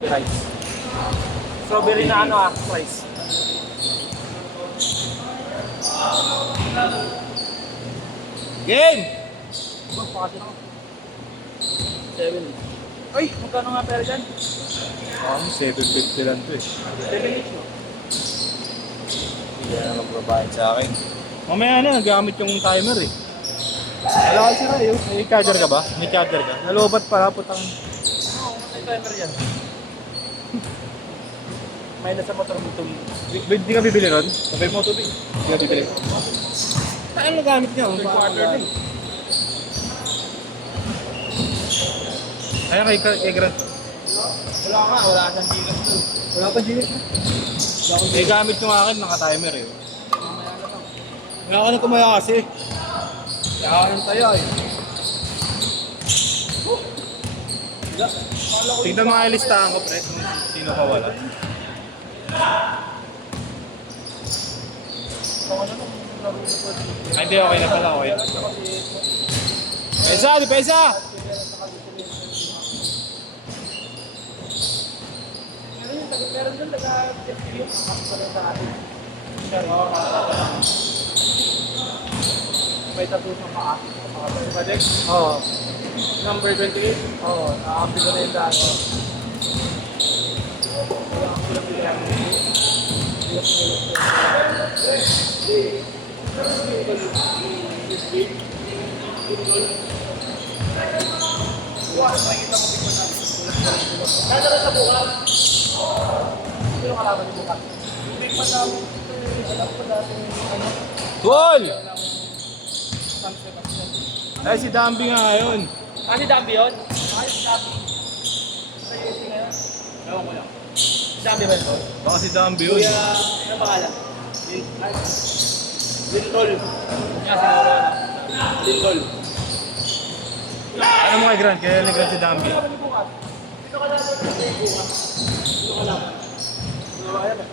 Rice. Strawberry na ano rice. Game! Pakasok ako. 7. Ay, magkano nga pera dyan? 750 lang to eh. 7 each mo. Hindi na magbabayad sa akin. Mamaya na, nagamit yung timer eh. Wala ka sira eh. May charger ka ba? May charger ka? Nalobat pala, putang. Oo, may timer yan. May nasa motor mo itong... Di ka bibili ron? Sabay mo tubig. Di ka bibili. Saan nagamit niya? Third quarter din. Ayan kay Grant. Wala nga, wala ka ng gigas doon. Wala pa gigas na. May gamit yung akin, naka-timer eh. Wala ka na tumaya kasi. Kaya ka nang taya eh. Tignan mga listahan ko, pre. Sino pa wala. Ay, hindi. Okay na pala. Okay. Pesa! Di pesa! Meron doon, nag-FPU. Sa atin. May tattoo sa paa. Balik? Oo. Number 28? Oo, nakakampi ko na yung daan. Kaya sa bukas. Sino kalaban ni bukas? Hindi pa namin. Alam ko natin ano. Goal! San Sebastian. Ay, si Dambi nga ngayon. Ah, si Dambi yun? Ah, si Dambi. Sa USC ngayon? Ewan ko lang. Si Dambi ba ito? Baka si Dambi yun. Kuya, ano pangalan? Lindol. Yan, siguro na. Lindol. Ano mo kay Grant? Kaya ni Grant si Dambi. Dito ka na bukas. Dito ka lang. Ano ba yan?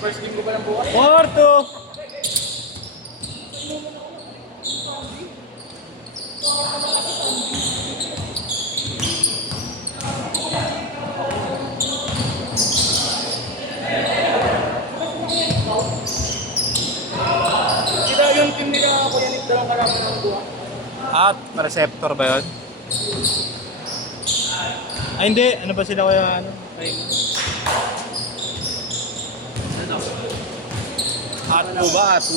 First game ko pa ng bukas? Porto! Kita yung team nila Kuya Nick, dalawang kalaban ng bukas. At, receptor ba yun? Ay, hindi. Ano ba sila kaya ano? Atu ba? Atu?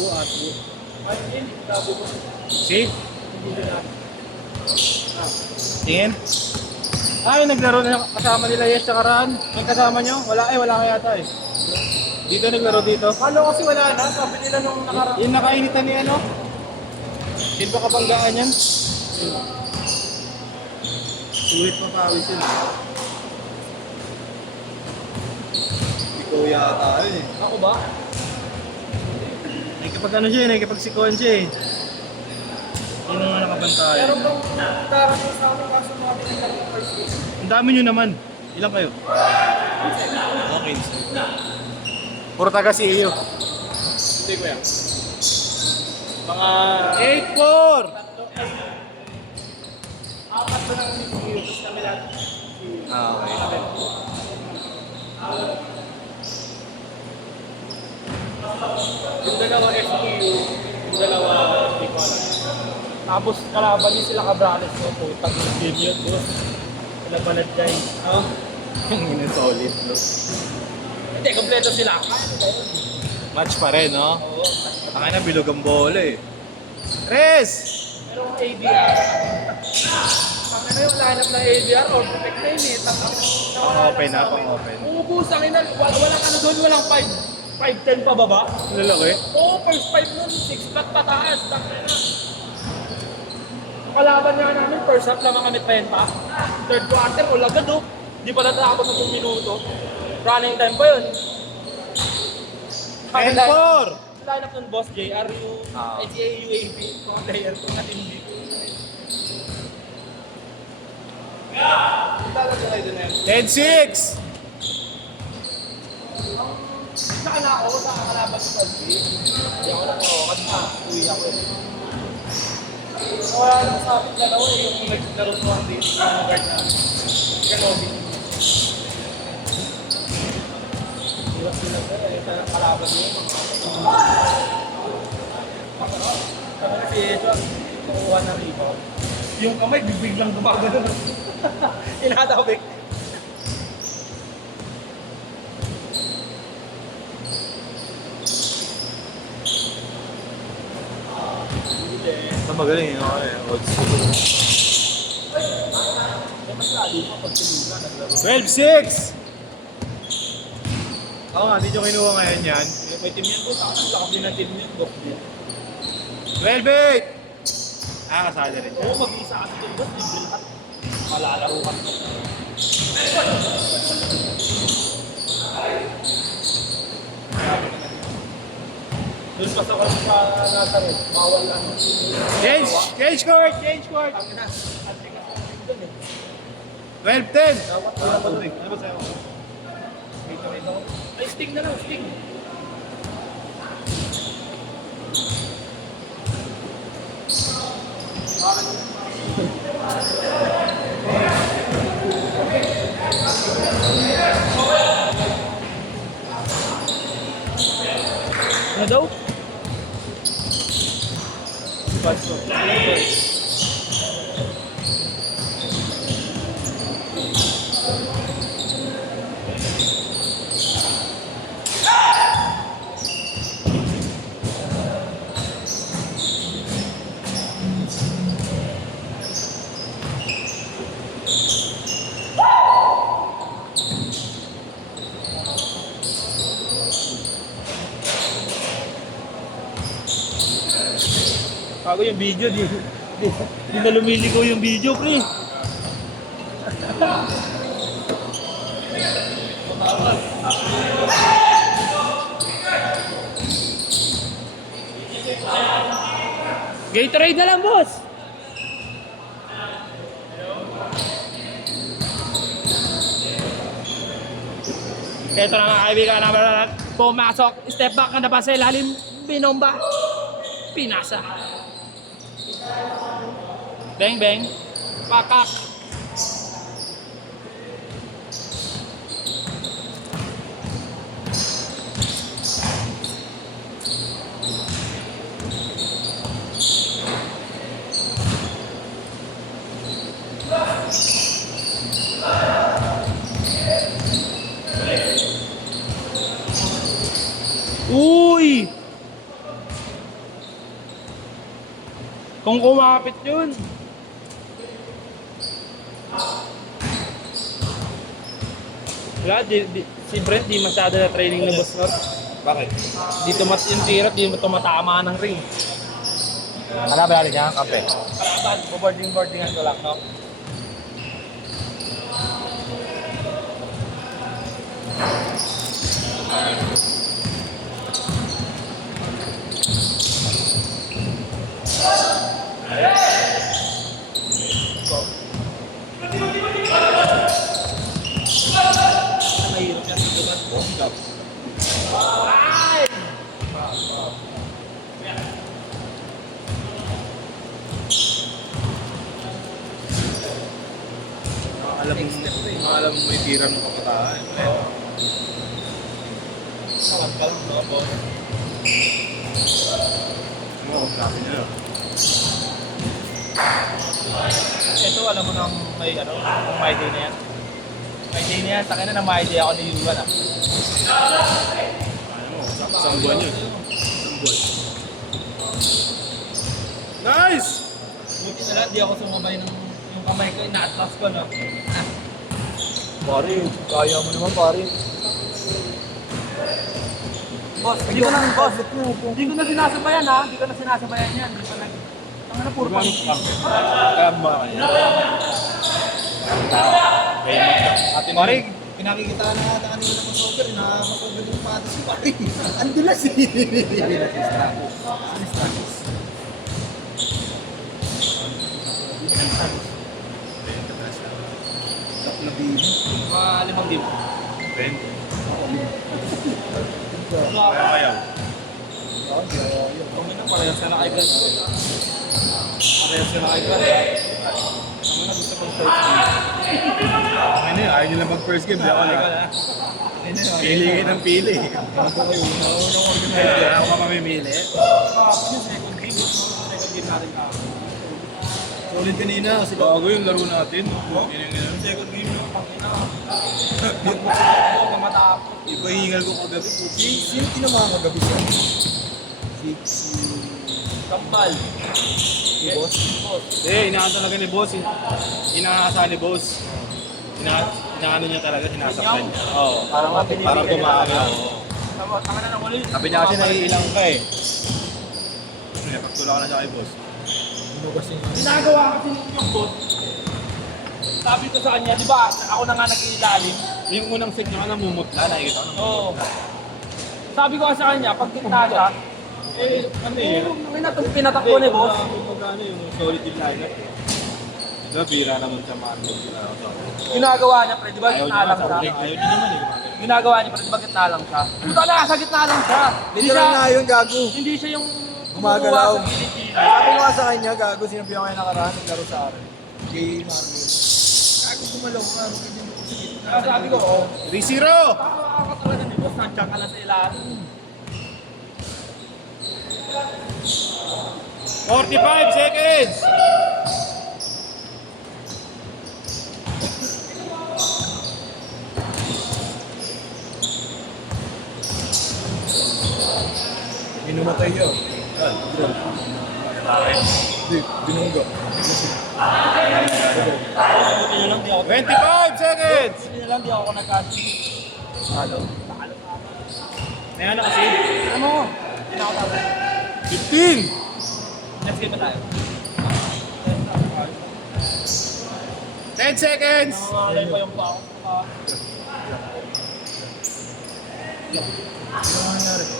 Ay, hindi. Sabi ko. Si? Hindi nila. Tingin? Ay, naglaro na kasama nila Yes tsaka Ran. Yung kasama nyo? Wala wala kaya yata eh. Dito naglaro dito. Kalo kasi wala na. Sabi nila nung nakaraan. Yung nakainitan ni ano? Sino ba kabanggaan yan? Sulit mapawis yun. Ikaw yata eh. Ako ba? Nakikipag ano siya eh, nakikipag-sikuan siya eh. Yun ang nakabantayan. Meron bang darating sa amin kaso mga pinagkaroon ng first game? Ang dami nyo naman. Ilan kayo? Okay. Puro taga si iyo. Hindi ko yan. Mga 8-4! apat na lang yung video, tapos kami lahat. Ah, okay. Yung dalawa FPU, yung dalawa hindi ko alam. Tapos kalaban din sila Cabrales no, putang game yun, bro. Sila balad guys. Oh. Ang solid, no? Hindi, kompleto sila. Match pa rin, no? Oo. Taka na, bilog ang bola eh. Res! Pero ang ABR, ang ano yung lineup ng ABR, or perfect na yun eh. Pang-open na, pang-open. Ubus, ang ina, walang ano doon, walang 5'10 pa baba. Lalaki? Oo, first 5 nun, 6 flat pataas. Tangina. Kalaban nga namin, first half lang kami 30. Third quarter, o lagad oh. Di pa natakot sa 2 minuto. Running time pa yun. 10-4! Lineup nun, boss, JR, yung NCAA UAP, mga player ko na hindi. Talaga kayo dun eh. 10-6! Saka na ako, sa kalaban sa Salvi. Hindi ako nakawakan pa, uwi ako eh. Wala lang sa akin dalawa eh, yung naglaro sa one day, yung guard namin. Kanobi. Ito ang kalaban niyo. Sabi kasi ito, kukuha na rebound. Yung kamay, biglang gumagano. Inatawik. Ito magaling yun. Odds. 12-6! Oo nga, hindi nyo kinuha ngayon yan. May team yan po. Ang lakas din ng team yan. Dok din. 12-8! Ah, kasali rin. Oo, mag-isa kasi din. Dok, libre lahat. Malalaro ka. Doon pa sa kasi pa nasa rin. Bawal lang. Change! Change court! Change court! Ang ina. At sika sa team doon eh. 12-10! Dapat wala pa doon. Ano ba sa'yo? Wait ako. Ay, sting na lang. Sting. Ano daw? Basto. Bago yung video, di na lumiligaw yung video, pre. Gatorade na lang, boss. Ito na mga kaibigan na pumasok. Step back na pa sa ilalim. Binomba. Pinasa. Bang bang. Pakak. Uy! Kung kumapit yun. Wala, si Brent di masyado na training ng boss North. Bakit? Dito yung tirot, di tumatama ng ring. Ano ba yan niya? Kape? Kalaban, boardingan ko lang, no? Mahirap yan dito na. Ay! Alam mo may tira ng kabataan. Kalangkal, no, boss? Oo, sabi niya. Ito, alam mo nang may ano, kung may day na yan. May day na yan, sa kanya na may day ako ni Yuan ah. Ano mo, isang buwan yun. Isang buwan. Nice! Buti na lang, di ako sumabay ng yung kamay ko, ina-atlas ko, no? Pare, kaya mo naman pare. Boss, hindi ko na, boss, hindi ko na sinasabayan ha, hindi ko na sinasabayan yan. Hindi pa nag... Ang ano, puro Gano'n pa. kaya ba kayo? Kaya Ate Pare, Pinakikita na natin kanina ng masover, na masover yung patas si pare. Ang dulas eh. Tap na bini. Mga 5,000. Ben, Ano ako? kaya. Kung na, parehas na nakaigan. Parehas na nakaigan. Ang na gusto kong first game. Ano yun, ayaw nila mag-first game, di ako Nakaigan na. na. Pili kayo ng pili. Bago kayo, naunang organizer. Kaya ako ka mamimili. Yung second game natin ka. Solid kanina kasi Bago yung laro natin. Yun. second game no? Huwag matapos. Iba hingal ko kagabi. Sino tinamaan kagabi siya? Si Kampal. boss? Inaano talaga ni boss. Inaasa ni boss. Inaano niya talaga, sinasaktan niya. Oo. Parang kumakain. Tama na ulit. Sabi niya kasi naiilang ka eh. Pagtulak ka na siya kay boss. Ano kasi Ginagawa kasi yung boss. Sabi ko sa kanya, di ba, ako na nga nag-iilalim. Yung unang set niya ka namumutla, nakikita ko Oo. Sabi ko sa kanya, pag gitna siya, ano eh? itong pinatakbo ni boss. Magkano yung solid yung lineup eh. Diba, bira naman sa mga Ginagawa niya, pre, di ba, gitna lang siya. Ayaw din naman eh. Ginagawa niya, pre, di ba, gitna lang siya. Puta na, sa gitna lang siya. Hindi literal siya, nga yun, gago. hindi siya yung Gumagalaw. kumukuha sa gilid-gilid. Sabi ko nga sa kanya, gago, sinabi ko kayo nakaraan, naglaro sa akin. Kay Marvel. Gago, gumalaw ka. Kaya sabi ko, oh, 3-0! nakakaka talaga ni boss, nandiyan ka na sa ilalim. 45 seconds! Minumatay yun. Hindi, binunggo. Buti na lang, di ako. 25 seconds! Buti na lang, di ako nag-catch. Halo. May ano kasi? Ano? Hindi na ako tapos. 15! Next game ba tayo? 10 seconds! Nangangalay pa yung pa ako. Ano nangyari?